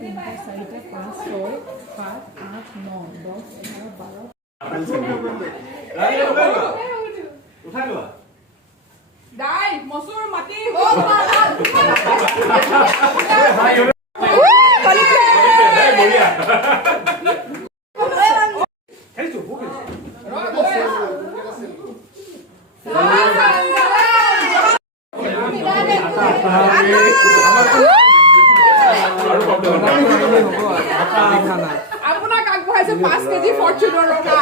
3টা 4টা 5 6 7 8 9 10 11 12 উঠাই লোৱা দাই মসুৰ মাটি আপোনাক আগবঢ়াইছে 5 কেজি ফৰচুনৰ ৰঙা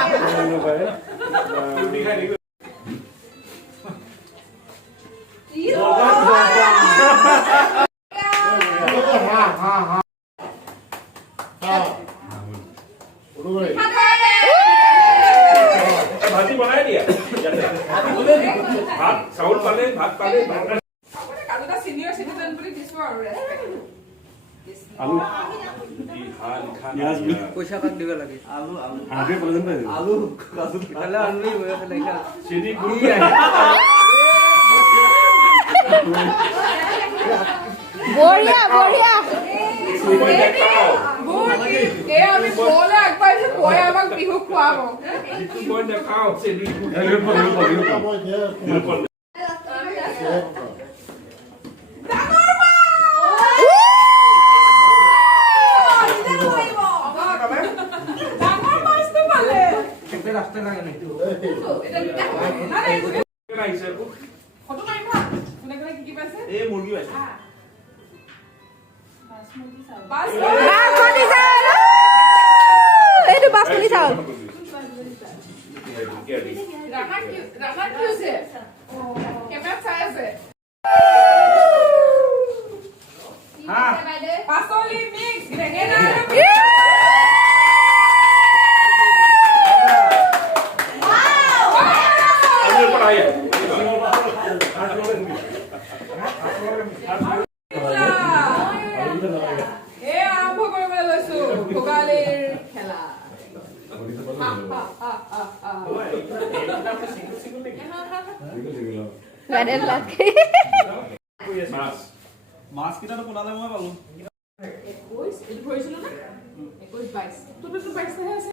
भाजी बनाए दिया भात चावल पाले भात पाले কাজুদা সিনিয়ৰ সিটিজেন বুলি দিছো আৰু आलू পইচা কাট দিব লাগে आलू आगे प्रेजेंट है আলু কাজু খালে আলুই হয়ে ফেলে খা चीनी गुड़ বঢ়িয়া বঢ়িয়া আমি বলে আগবাঢ়িছো কয় আমাক বিহু খুৱাব जितु कोई देखाओ चीनी गुड़ রাস্তা লাগে না ए मुर्गी पाइছে বাসমতি চাউল এইটো বাসমতি চাউল ৰাখা কি হৈছে কেমেৰা চাই আছে পাচলি মিক্স বেঙেনা আৰম্ভ কৰিবলৈ লৈছো ভোগালীৰ খেলা মাছ কিটা তো কোনালে মই পালো 21 এইটো ধৰিছিলো না 21 22 তোৰটো 22 হে আছে